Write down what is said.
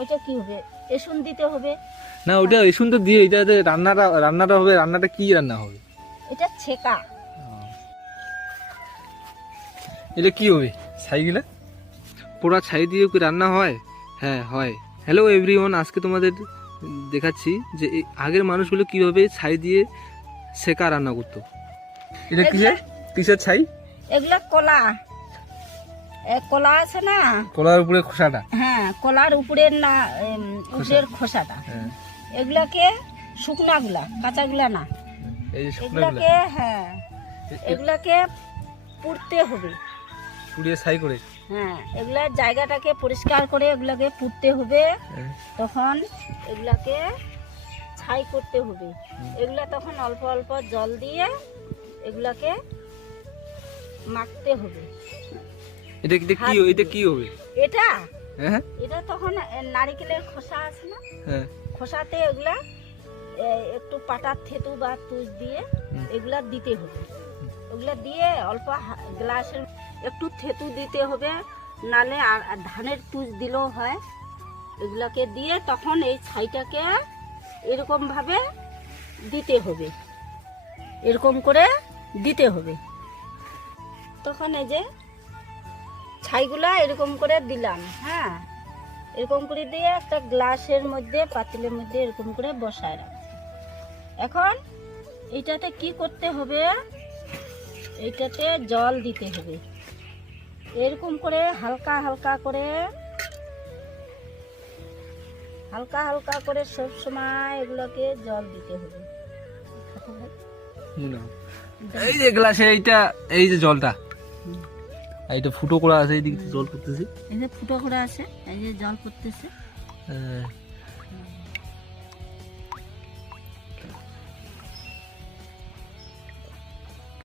ওইটা কি হবে? এসুন দিতে হবে। না ওটা এসুন তো দিয়ে এটাতে রান্নাটা হবে। রান্নাটা কি রান্না হবে? এটা ছেকা। এটা কি হবে? ছাইগুলা পোড়া ছাই দিয়ে কি রান্না হয়? হ্যাঁ হয়। হ্যালো এভরিওয়ান, আজকে তোমাদের দেখাচ্ছি যে আগের মানুষগুলো কিভাবে ছাই দিয়ে সেকা রান্না করতো। এটা কিসের ছাই? এগুলা কলা, কলা আছে না, কলার উপরে খোসাটা। হ্যাঁ কলার উপরের না উপরের খোসাটা। এগুলাকে শুকনাগুলা, কাঁচাগুলা না, এই যে এগুলাকে হ্যাঁ এগুলাকে পুড়তে হবে, পুড়িয়ে ছাই করে। হ্যাঁ এগুলা জায়গাটাকে পরিষ্কার করে এগুলাকে পুড়তে হবে। তখন এগুলাকে ছাই করতে হবে। এগুলা তখন অল্প অল্প জল দিয়ে এগুলাকে মাখতে হবে। এটা কি হবে? এটা হ্যাঁ এটা তখন নারকেলের খোসা আছে না, হ্যাঁ খোসাতে এগুলা একটু পাটার থেতু বা তুষ দিয়ে এগুলা দিতে হবে। ওগুলা দিয়ে অল্প গ্লাসের একটু থেতু দিতে হবে, নালে আর ধানের তুষ দিলেও হয়। এগুলাকে দিয়ে তখন এই ছাইটাকে এরকম ভাবে দিতে হবে, এরকম করে দিতে হবে। তখন এই যে ছাইগুলা এরকম করে দিলাম, হ্যাঁ এরকম করে দিয়ে একটা গ্লাসের মধ্যে পাতিলের মধ্যে এরকম করে বসায় রাখছি। এখন এইটাতে কি করতে হবে? এইটাতে জল দিতে হবে, এরকম করে হালকা হালকা করে সব সময় এগুলোকে জল দিতে হবে। এই যে গ্লাসে এই যে জলটা, এইটা ফুটো করা আছে, এই দিক জল পড়তেছে, এই যে ফুটো করে আছে, এই যে জল পড়তেছে।